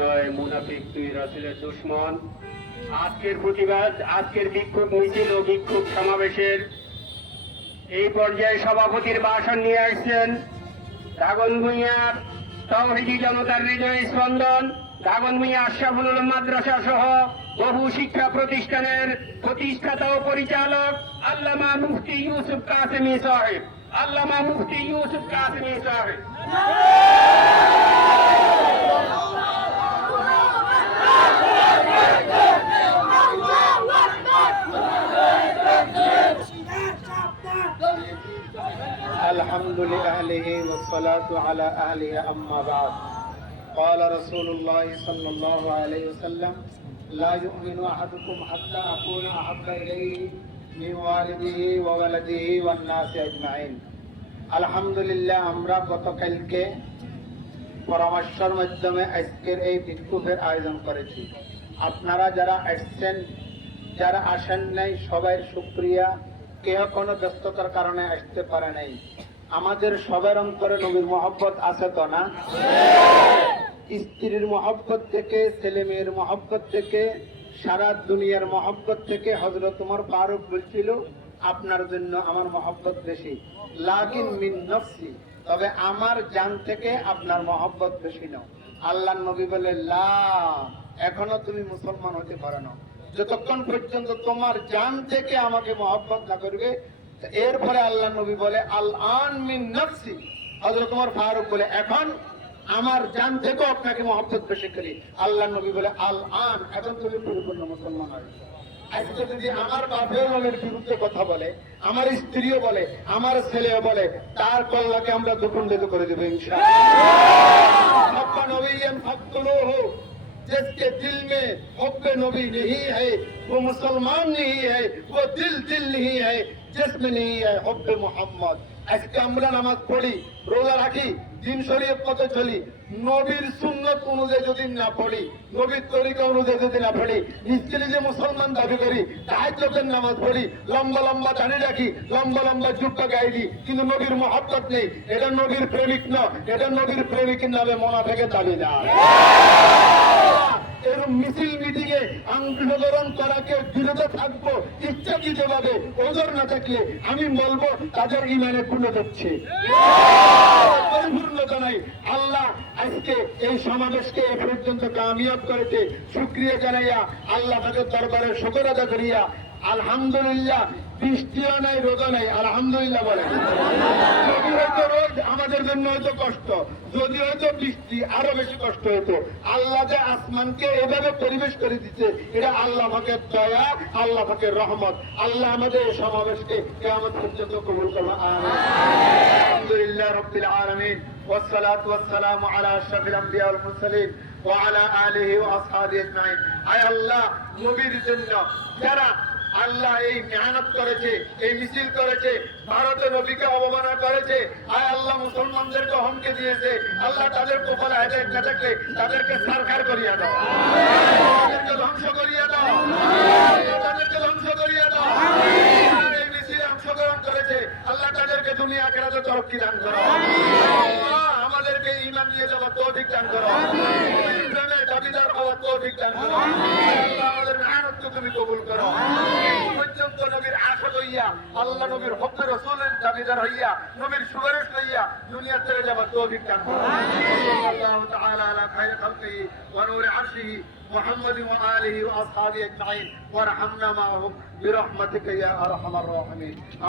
নয় মুনাফিক, তুই রাসুলের দুশ্মন। আজকের প্রতিবাদ, আজকের বিক্ষোভ মিছিল ও বিক্ষোভ সমাবেশের। এই পর্যায়ে সভাপতির ভাষণ নিয়ে আসছেন দাগন ভূঁইয়া, তৌহিদি জনতার হৃদয় স্পন্দন। দাগন ভূঁইয়া, আশরাফুল মাদ্রাসা সহ বহু শিক্ষা প্রতিষ্ঠানের প্রতিষ্ঠাতা ও পরিচালক আল্লামা মুফতি ইউসুফ কাসেমি সাহেব। আল্লামা মুফতি ইউসুফ কাসেমি সাহেব। الحمد لأهله والصلاة على أهله أما بعد قال رسول الله صلى الله عليه وسلم لا يؤمن أحدكم حتى أكون أحب إليه من والده وولده والناس أجمعين الحمد لله আমরা গতকালকে পরামর্শের মাধ্যমে আজকের এই বিক্ষোভের আয়োজন করেছি আপনারা যারা আসছেন যারা আসেন নাই সবাই সুক্রিয়া কেহ কোনো ব্যস্ততার কারণে আসতে পারে নাই। আমাদের সবার অন্তরে নবীর মহব্বত আছে তো না? স্ত্রীর মহব্বত থেকে, ছেলে মেয়ের মহব্বত থেকে, সারা দুনিয়ার মহব্বত থেকে হজরত তোমার ফারুক বলছিল, আপনার জন্য আমার মহব্বত বেশি। লাকিন মিন নফসি। তবে আমার জান থেকে আপনার মহব্বত বেশি নাও। আল্লাহ নবী বলে, লা, এখনও তুমি মুসলমান হতে পারো না। যতক্ষণ পর্যন্ত তোমার জান থেকে আমাকে মহব্বত না করবে এরপরে আল্লাহ নবী বলে আল আন মিন নফসি। হযরত ওমর ফারুক বলে এখন আমার জান থেকেও আপনাকে মহব্বত বেশি করি। আল্লাহ নবী বলে আল আন এখন তুমি পরিপূর্ণ মুসলমান হবে আজকে যদি আমার বাপেও নবীর বিরুদ্ধে কথা বলে আমার স্ত্রীও বলে আমার ছেলেও বলে তার কল্লাকে আমরা দুখণ্ডিত করে দেবো ইনশাআল্লাহ। जिसके दिल में हब्ब नबी नहीं है वो मुसलमान नहीं है वो दिल दिल नहीं है जिसमें नहीं है हब्ब मोहम्मद আজকে আমরা নামাজ পড়ি রোজা রাখি দিন শরীয়ত পথে চলি নবীর সুন্নত অনুযায়ী যদি না পড়ি নবীর তরিকা অনুযায়ী যদি না পড়ি নিজকে নিজে মুসলমান দাবি করি তাহাজ্জতের নামাজ পড়ি লম্বা লম্বা জানি রাখি লম্বা লম্বা জুব্বা গাই দিই কিন্তু নবীর মহাব্বত নেই এটা নবীর প্রেমিক না এটা নবীর প্রেমিকের নামে মনা থেকে দাবি দেয় এরকম মিছিল মিটিং এ অংশগ্রহণ করাকে বিরত থাকব ইচ্ছাকৃত ভাবে ওজোর না থাকলে আমি বলব, তাদের ইমানে পূর্ণ হচ্ছে পরিপূর্ণতা নাই আল্লাহ আজকে এই সমাবেশকে এ পর্যন্ত কামিয়াব করেছে। সুক্রিয়া জানাইয়া আল্লাহ তাদের দরবারে শকর আদা করিয়া, আলহামদুলিল্লাহ বৃষ্টিও নাই রোদও নাই আলহামদুলিল্লাহ বলে যদি হয়তো রোদ আমাদের জন্য হয়তো কষ্ট যদি হয়তো বৃষ্টি আরো বেশি কষ্ট হতো আল্লাহ যে আসমানকে এভাবে পরিবেশ করে দিচ্ছে এটা আল্লাহ পাকের দয়া আল্লাহ পাকের রহমত আল্লাহ আমাদের এই সমাবেশকে কেমন পর্যন্ত কবুল করবো আমিন। আলহামদুলিল্লাহ রব্বিল আলামিন والصلاة والسلام على أشرف الأنبياء والمرسلين وعلى آله وأصحابه أجمعين আয় আল্লাহ নবীর জন্য যারা আল্লাহ এই মেহনত করেছে এই মিছিল করেছে ভারতের নবীকে অবমাননা করেছে। আয় আল্লাহ মুসলমানদেরকে হমকে দিয়েছে। আল্লাহ তাদের কপালে হেদায়ত না থাকলে তাদেরকে সারকার করিয়া দাও। তাদেরকে ধ্বংস করিয়া দাও। তাদেরকে ধ্বংস করিয়া দাও। এই মিছিলে অংশগ্রহণ করেছে। আল্লাহ তাদেরকে দুনিয়া কেরাতে তরক্কি দান করো। আমাদেরকে ইমান নিয়ে যাওয়ার তৌফিক দান করো। প্রেমে দাবিদার হওয়ার তৌফিক দান করো। আল্লাহ, আমাদের মেহনতকে তুমি কবুল করো। নবীর আশা লইয়া আল্লাহ নবীর হব্বে রসুলের দাবিদার হইয়া নবীর সুপারিশ লইয়া দুনিয়া ছেড়ে যাবার তৌফিক দান করো আল্লাহ তাআলা আলা খায়র খালকিহি ওয়া নূরি আরশিহি محمد وآله وأصحابه أجمعين وارحمنا معهم برحمتك يا أرحم الراحمين